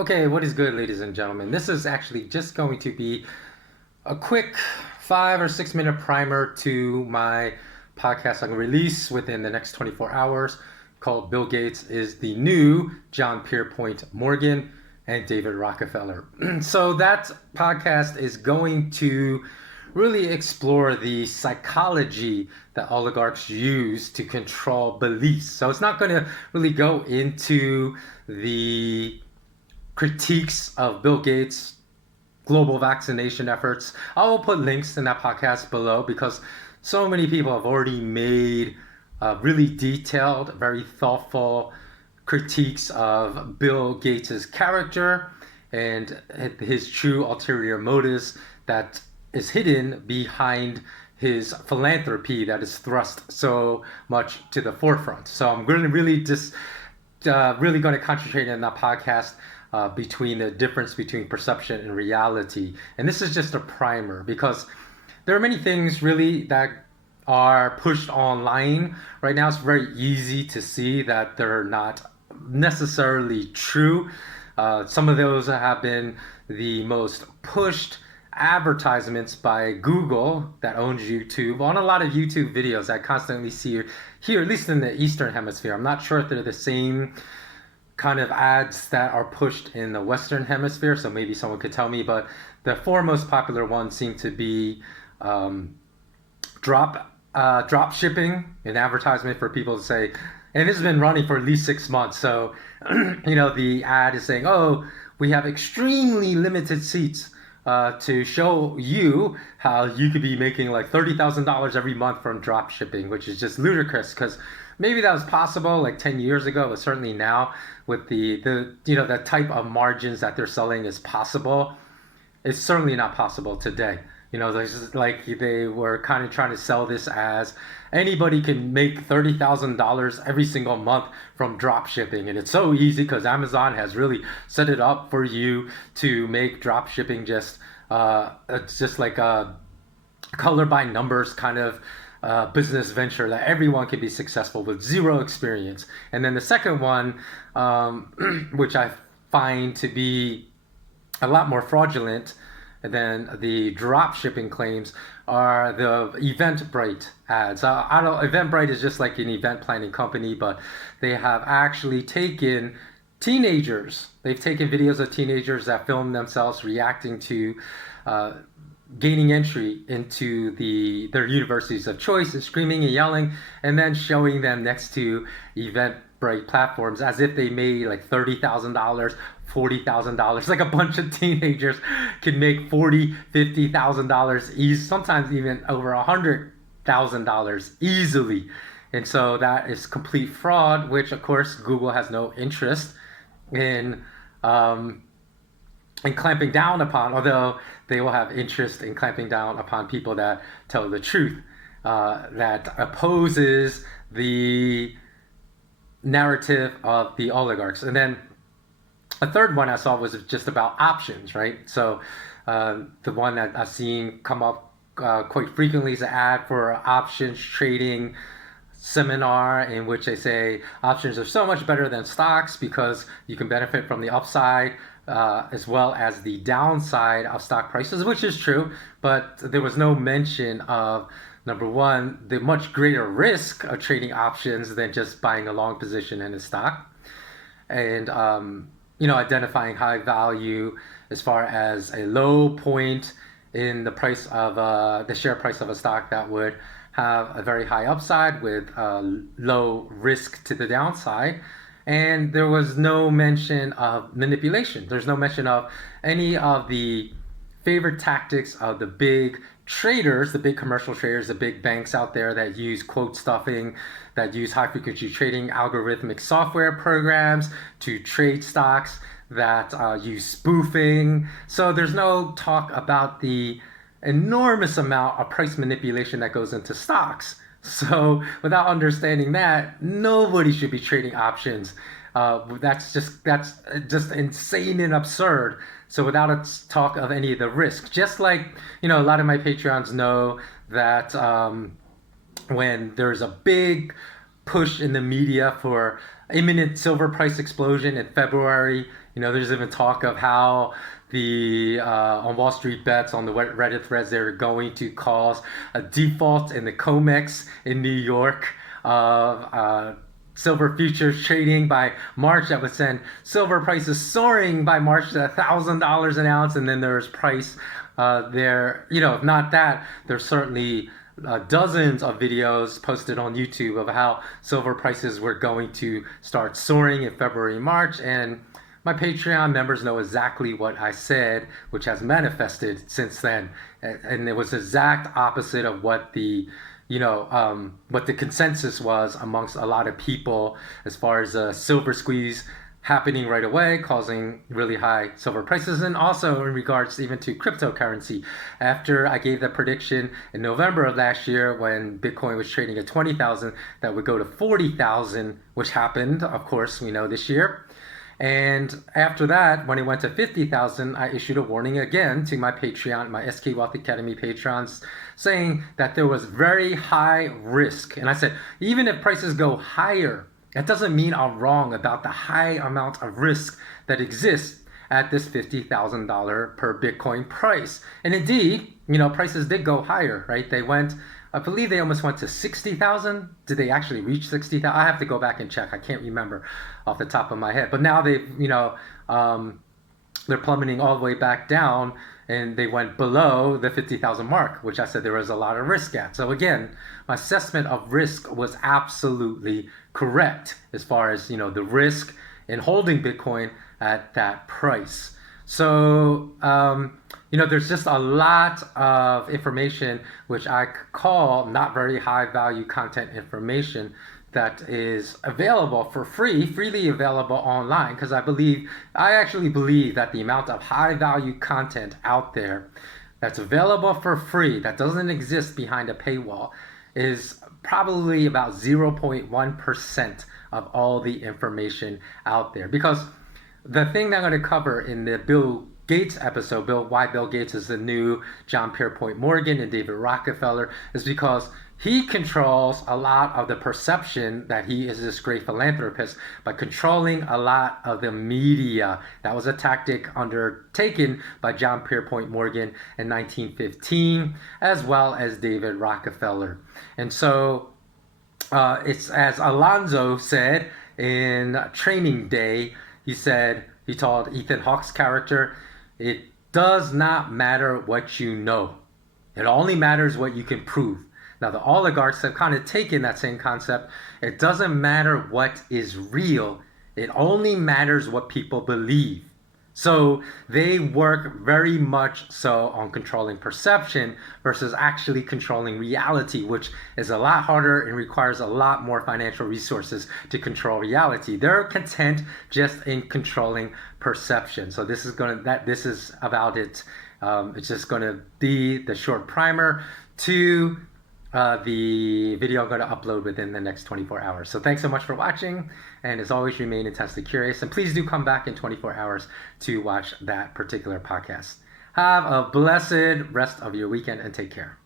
Okay, what is good, ladies and gentlemen? This is actually just going to be a quick 5 or 6 minute primer to my podcast I'm going to release within the next 24 hours called Bill Gates is the New John Pierpont Morgan and David Rockefeller. So that podcast is going to really explore the psychology that oligarchs use to control beliefs. So it's not going to really go into the critiques of Bill Gates' global vaccination efforts. I will put links in that podcast below because so many people have already made really detailed, very thoughtful critiques of Bill Gates' character and his true ulterior motives that is hidden behind his philanthropy that is thrust so much to the forefront. So I'm going to really just really going to concentrate in that podcast between the difference between perception and reality. And this is just a primer because there are many things really that are pushed online right now. It's very easy to see that they're not necessarily true. Some of those have been the most pushed advertisements by Google that owns YouTube on a lot of YouTube videos I constantly see here, at least in the Eastern Hemisphere. I'm not sure if they're the same kind of ads that are pushed in the Western Hemisphere, so maybe someone could tell me, but the four most popular ones seem to be drop shipping, an advertisement for people to say, and this has been running for at least 6 months. So, the ad is saying, oh, we have extremely limited seats to show you how you could be making like $30,000 every month from drop shipping, which is just ludicrous because maybe that was possible like 10 years ago, but certainly now with the type of margins that they're selling is possible. It's certainly not possible today. Like they were kind of trying to sell this as anybody can make $30,000 every single month from drop shipping. And it's so easy because Amazon has really set it up for you to make drop shipping it's just like a color by numbers kind of business venture that everyone can be successful with zero experience. And then the second one, which I find to be a lot more fraudulent than the drop shipping claims, are the Eventbrite ads. I don't. Eventbrite is just like an event planning company, but they have actually taken teenagers. They've taken videos of teenagers that film themselves reacting to gaining entry into their universities of choice and screaming and yelling, and then showing them next to Eventbrite platforms as if they made like $30,000, $40,000. Like a bunch of teenagers can make $40,000, $50,000 easy, sometimes even over $100,000 easily. And so that is complete fraud, which of course Google has no interest in clamping down upon, although they will have interest in clamping down upon people that tell the truth, that opposes the narrative of the oligarchs. And then a third one I saw was just about options, right? So the one that I've seen come up quite frequently is an ad for options trading seminar in which they say options are so much better than stocks because you can benefit from the upside as well as the downside of stock prices, which is true, but there was no mention of, number one, the much greater risk of trading options than just buying a long position in a stock, and identifying high value as far as a low point in the price of the share price of a stock that would have a very high upside with low risk to the downside. And there was no mention of manipulation. There's no mention of any of the favorite tactics of the big traders, the big commercial traders, the big banks out there that use quote stuffing, that use high frequency trading algorithmic software programs to trade stocks, that use spoofing. So there's no talk about the enormous amount of price manipulation that goes into stocks. So without understanding that, nobody should be trading options. That's just insane and absurd. So without a talk of any of the risk, just like a lot of my Patreons know that when there's a big push in the media for imminent silver price explosion in February. There's even talk of how the on Wall Street bets on the Reddit threads they're going to cause a default in the COMEX in New York of silver futures trading by March that would send silver prices soaring by March to $1,000 an ounce, and then there's price there. If not that, there's certainly dozens of videos posted on YouTube of how silver prices were going to start soaring in February, March, and my Patreon members know exactly what I said, which has manifested since then, and it was the exact opposite of what the what the consensus was amongst a lot of people as far as a silver squeeze happening right away, causing really high silver prices, and also in regards even to cryptocurrency. After I gave the prediction in November of last year when Bitcoin was trading at 20,000, that would go to 40,000, which happened, of course, this year. And after that, when it went to 50,000, I issued a warning again to my Patreon, my SK Wealth Academy patrons, saying that there was very high risk. And I said, even if prices go higher, that doesn't mean I'm wrong about the high amount of risk that exists at this $50,000 per Bitcoin price. And indeed, prices did go higher, right? They went, I believe they almost went to 60,000. Did they actually reach 60,000? I have to go back and check. I can't remember off the top of my head. But now they've, they're plummeting all the way back down, and they went below the 50,000 mark, which I said there was a lot of risk at. So again, my assessment of risk was absolutely correct as far as, the risk in holding Bitcoin at that price. So, there's just a lot of information which I call not very high value content information that is available for free, freely available online, because I actually believe that the amount of high value content out there that's available for free, that doesn't exist behind a paywall, is probably about 0.1% of all the information out there. Because the thing that I'm going to cover in the Bill Gates episode, why Bill Gates is the new John Pierpont Morgan and David Rockefeller, is because he controls a lot of the perception that he is this great philanthropist by controlling a lot of the media. That was a tactic undertaken by John Pierpont Morgan in 1915, as well as David Rockefeller. And so it's as Alonzo said in Training Day, he told Ethan Hawke's character, it does not matter what you know. It only matters what you can prove. Now, the oligarchs have kind of taken that same concept. It doesn't matter what is real. It only matters what people believe. So they work very much so on controlling perception versus actually controlling reality, which is a lot harder and requires a lot more financial resources to control reality. They're content just in controlling perception. So this is about it. It's just going to be the short primer to the video I'm going to upload within the next 24 hours. So thanks so much for watching, and as always, remain intensely curious, and please do come back in 24 hours to watch that particular podcast. Have a blessed rest of your weekend and take care.